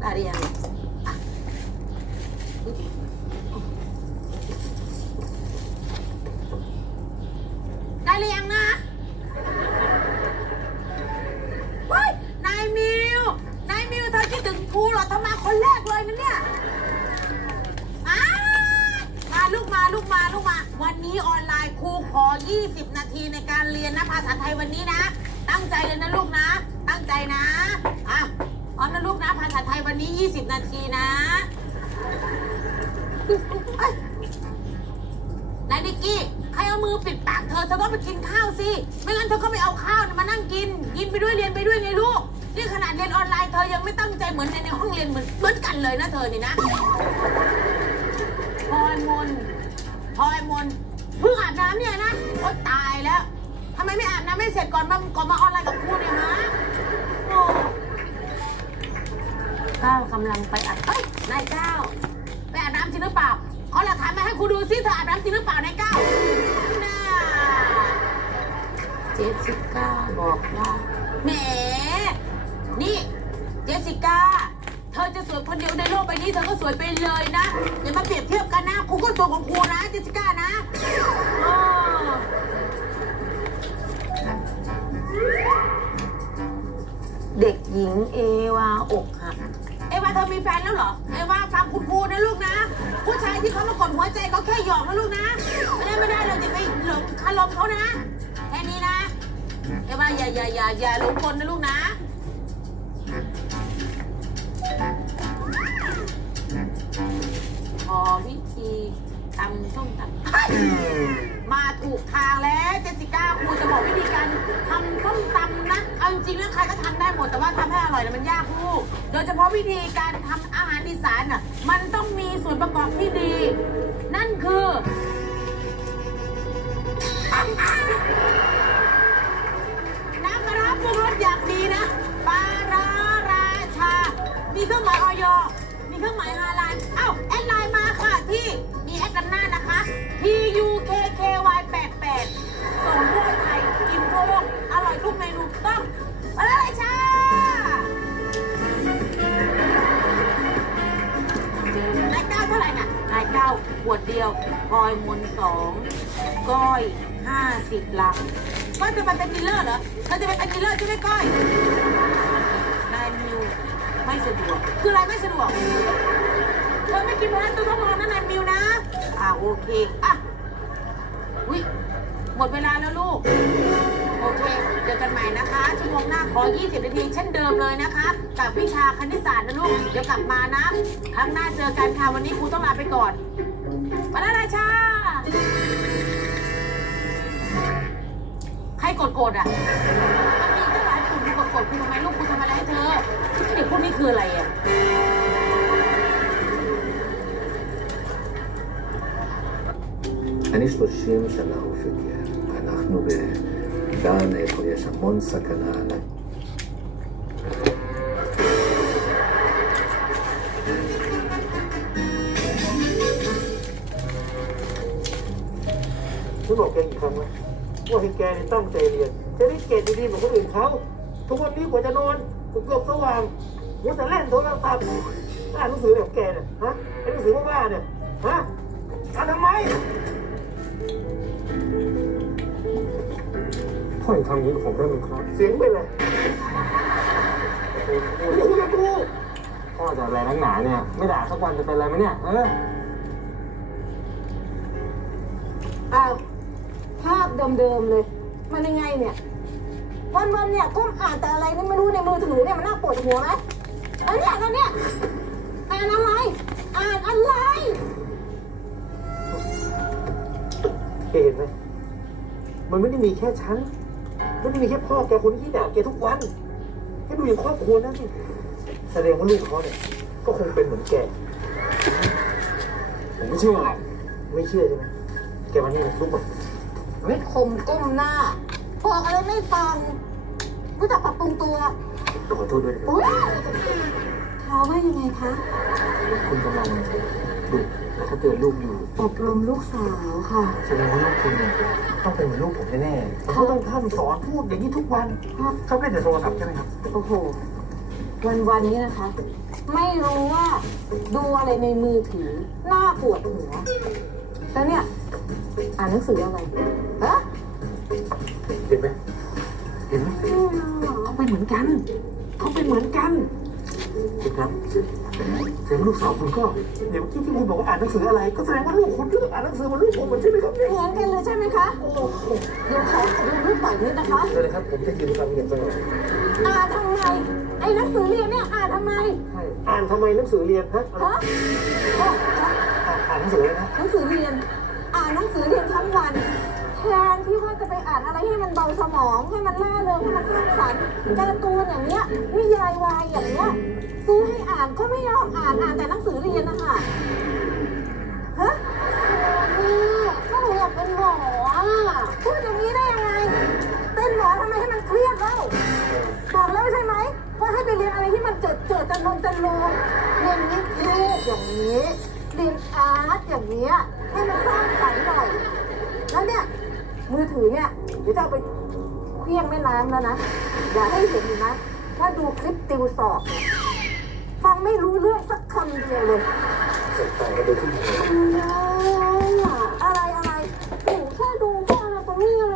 ได้หรือยังได้หรือยังนะเฮ้ยนายมิวนายมิวเธอคิดถึงครูเหรอเธอมคนแรกเลยนะเนี่ยอ้ามาลูกมาลูกมาลูกมา วันนี้ออนไลน์ครูขอ 20 นาทีในการเรียนนะภาษาไทยวันนี้นะ ตั้งใจเลยนะลูกนะ ตั้งใจนะอะ ร้อมนะลูกนะภาษาไทยวันนี้ 20 นาทีนะเอ้ยนายนิกกี้ ใครเอามือปิดปากเธอเธอต้องไปกินข้าวสิ ไม่งั้นเธอก็ไปเอาข้าวมานั่งกิน กินไปด้วยเรียนไปด้วยไงลูก นี่ขนาดเรียนออนไลน์เธอยังไม่ตั้งใจเหมือนในในห้องเรียนเหมือนเหมือนกันเลยนะเธอนี่นะพลอยมนพลอยมนเพิ่งอาบน้ำเนี่ยนะ โอ๊ยตายแล้วทำไมไม่อาบน้ำไม่เสร็จก่อนมาก่อนมาออนไลน์กับครูเนี่ยฮะ ก้าวกำลังไปอาบเอ้ยนายก้าวไปอาบน้ำจริงหรือเปล่าขอหลักฐานมาให้ครูดูซิเธออาบน้ำจริงหรือเปล่านายก้าวน่าเจสสิก้าบอกว่าแหมนี่เจสสิก้าเธอจะสวยคนเดียวในโลกใบนี้เธอก็สวยไปเลยนะอย่ามาเปรียบเทียบกันนะครูก็สวยของครูนะเจสสิก้านะอ้อ เด็กหญิงเอวาอกหัก แฟนแล้วเหรอเอวาฟังคุณครูนะลูกนะ ผู้ชายที่เขามากดหัวใจเขาแค่หยอกนะลูกนะ ไม่ได้ไม่ได้เราจะไปหลงคารมเขานะแค่นี้นะเอวาอย่าอย่าอย่าอย่าหลงกลนะลูกนะพอวิธีตำส้มตำมาถูกทางแล้วเจสิก้าครูจะบอกวิธีการทำส้มตำนะเอาจริงๆแล้วใครก็ทำได้หมดแต่ว่าทำให้อร่อยเนี่ยมันยากลูก โดยเฉพาะวิธีการทำอาหารอีสานน่ะมันต้องมีส่วนประกอบที่ดี นั่นคือน้ำปลาร้าปรุงรสอย่างดีนะปลาร้าราชา มีเครื่องหมาย เดียวพลอยมนสองก้อยห้าสิบลังก้อยจะไปเป็นดีลเลอร์เหรอเธอจะไปเป็นดีลเลอร์ใช่ไหมก้อยนายมิวไม่สะดวก คืออะไรไม่สะดวกเธอไม่กินเพราะฉะนั้นเธอต้องรอนะนายมิวนะ อ่าโอเค อะ อุ้ยหมดเวลาแล้วลูก โอเค เจอกันใหม่นะคะ ชั่วโมงหน้าขอ 20 นาทีเช่นเดิมเลยนะคะ กับวิชาคณิตศาสตร์นะลูก เดี๋ยวกลับมานะ ครั้งหน้าเจอกันค่ะ วันนี้ครูต้องลาไปก่อนมาแล้วนะชา ใครกดกดอ่ะ มันมีตั้งหลายปุ่มกดกดคุณทำไมลูกคุณทำอะไรให้เธอเด็กพวกนี้คืออะไรอ่ะ אני 30 שנה אופק, אנחנו בגן איפה יש המון סכנה על ה... ฉันบอกแกกี่ครั้งแล้วว่าให้แกเนี่ยตั้งใจเรียน จะได้เกรดดีๆเหมือนคนอื่นเขา ทุกวันนี้กว่าจะนอนเกือบสว่างมัวแต่เล่นโทรศัพท์อ่านหนังสือแบบแกเนี่ย ฮะไอ้หนังสือบ้าๆเนี่ย พ่ออย่าทำอย่างนี้กับผมได้ไหมครับ เสียงเป็นไรไม่คุยกับกูพ่อจะอะไรนักหนาเนี่ย ไม่ด่าสักวันจะเป็นอะไรไหมเนี่ย เอออ้าวภาพเดิมๆเลย มันยังไงเนี่ย วันๆเนี่ยก้มอ่านแต่อะไรนี่ไม่รู้ในมือถือเนี่ยมันน่าปวดหัวไหมเอันเนี่ยอันเนี่ยอ่านอะไร อ่านอะไรแกเห็นไหมมันไม่ได้มีแค่ฉัน ไม่ได้มีแค่พ่อแกคนที่ด่าแกทุกวันแกดูอย่างครอบครัวนั่นสิแสดงว่าลูกเขาเนี่ย ก็คงเป็นเหมือนแก ผมไม่เชื่อหรอกไม่เชื่อใช่ไหมแกมานี่นะลูกมาไม่คมก้มหน้าบอกอะไรไม่ฟังรู้จักปรับปรุงตัวขอโทษด้วยนะครับ อุ้ยเขาว่ายังไงคะ คุณกำลังดุและ ถ้าเตือนลูกอยู่อบรมลูกสาวค่ะ แสดงว่าลูกคุณเนี่ยต้องเป็นเหมือนลูกผมแน่ๆเขาต้องท่านสอนพูดอย่างนี้ทุกวันเขาเล่นแต่โทรศัพท์ใช่ไหมครับ โอ้โห วันวันๆนี้นะคะ ไม่รู้ว่าดูอะไรในมือถือหน้าปวดหัว แล้วเนี่ย อ่านหนังสืออะไรฮะเห็นไหมเห็นไหมเขาเป็นเหมือนกัน เขาเป็นเหมือนกัน คุณครับแสดงว่าลูกสาวคุณก็เดี๋ยวเมื่อกี้ที่คุณบอกว่าอ่านหนังสืออะไร ก็แสดงว่าลูกคุณก็อ่านหนังสือเหมือนลูกผมเหมือนใช่ไหมครับเนี่ยเหมือนกันเลยใช่ไหมคะโอ้โหเดี๋ยวขอดูรูปต่อยนิดนะคะเดี๋ยวนะครับ ผมจะยืนฟังอย่างสงบอ่านทำไม ไอ้หนังสือเรียนเนี่ยอ่านทำไมใช่อ่านทำไมหนังสือเรียนฮะอะไรฮะโอ้คะอ่านอ่านหนังสือเลยนะ หนังสือเรียน อ่านหนังสือเรียน จะไปอ่านอะไรให้มันเบาสมองให้มันล่าเริงให้มันสร้างสรรค์การ์ตูนอย่างเนี้ยนิยายวายอย่างเนี้ยซื้อให้อ่านก็ไม่ยอมอ่านอ่านแต่หนังสือเรียนนะคะฮะก็หนูอยากเป็นหมออะพูดอย่างนี้ได้ยังไงเป็นหมอทำไมให้มันเครียดเล่าบอกแล้วใช่ไหมว่าให้ไปเรียนอะไรที่มันเจิดเจิดจันลงจันลงเรียนนิเทศอย่างนี้เรียนอาร์ตอย่างเนี้ยให้มันสร้างสรรค์หน่อยแล้วเนี่ย มือถือเนี่ยเดี๋ยวจะเอาไปเคลี้ยงแม่น้ำแล้วนะ อย่าให้เห็นนะ ถ้าดูคลิปติวสอบฟังไม่รู้เรื่องสักคำเดียวเลยอะไรอะไรหนูแค่ดูแค่อะไรตรงนี้อะ